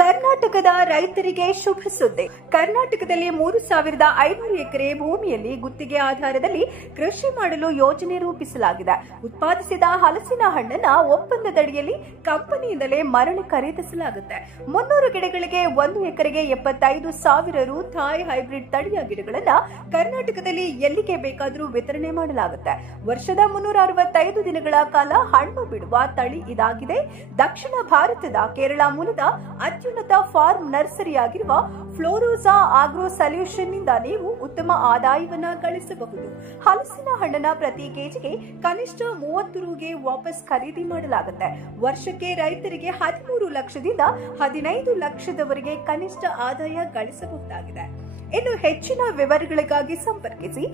ಕರ್ನಾಟಕದ ರೈತರಿಗೆ ಶುಭ ಸುದ್ದಿ. ಕರ್ನಾಟಕದಲ್ಲಿ 3,500 ಎಕರೆ ಭೂಮಿಯಲ್ಲಿ ಗುತ್ತಿಗೆ ಆಧಾರದಲ್ಲಿ ಕೃಷಿ ಮಾಡಲು ಯೋಜನೆ ರೂಪಿಸಲಾಗಿದೆ. ಉತ್ಪಾದಿಸಿದ ಹಲಸಿನ ಹಣ್ಣನ್ನ ಒಪ್ಪಂದದಡಿಯಲ್ಲಿ ಕಂಪನಿಯಿಂದಲೇ ಮರಳಿ ಖರೀದಿಸಲಾಗುತ್ತೆ. 300 ಗಿಡಗಳಿಗೆ 1 ಎಕರೆಗೆ 75,000 ರು ಥಾಯ್ ಹೈಬ್ರಿಡ್ ತಳಿಯ ಗಿಡಗಳನ್ನ ಕರ್ನಾಟಕದಲ್ಲಿ ಎಲ್ಲಿಗೆ ಬೇಕಾದರೂ ವಿತರಣೆ ಮಾಡಲಾಗುತ್ತೆ. ವರ್ಷದ 365 ದಿನಗಳ ಕಾಲ ಹಣ್ಣು ಬಿಡುವ ತಳಿ ಇದಾಗಿದೆ. ದಕ್ಷಿಣ ಭಾರತದ ಕೇರಳ ಮೂಲದ ಅತ್ಯುನ್ನತ ಫಾರ್ಮ್ ನರ್ಸರಿಯಾಗಿರುವ ಫ್ಲೋರೋಸಾ ಆಗ್ರೋ ಸೊಲ್ಯೂಷನ್ ನಿಂದ ನೀವು ಉತ್ತಮ ಆದಾಯವನ್ನ ಗಳಿಸಬಹುದು. ಹಲಸಿನ ಹಣ್ಣನ್ನ ಪ್ರತಿ ಕೆಜಿಗೆ ಕನಿಷ್ಠ 30 ರುಗೆ ವಾಪಸ್ ಖರೀದಿ ಮಾಡಲಾಗುತ್ತೆ. ವರ್ಷಕ್ಕೆ ರೈತರಿಗೆ 13 ಲಕ್ಷದಿಂದ 15 ಲಕ್ಷದವರೆಗೆ ಕನಿಷ್ಠ ಆದಾಯ ಗಳಿಸಬಹುದಾಗಿದೆ. ಇನ್ನು ಹೆಚ್ಚಿನ ವಿವರಗಳಿಗಾಗಿ ಸಂಪರ್ಕಿಸಿ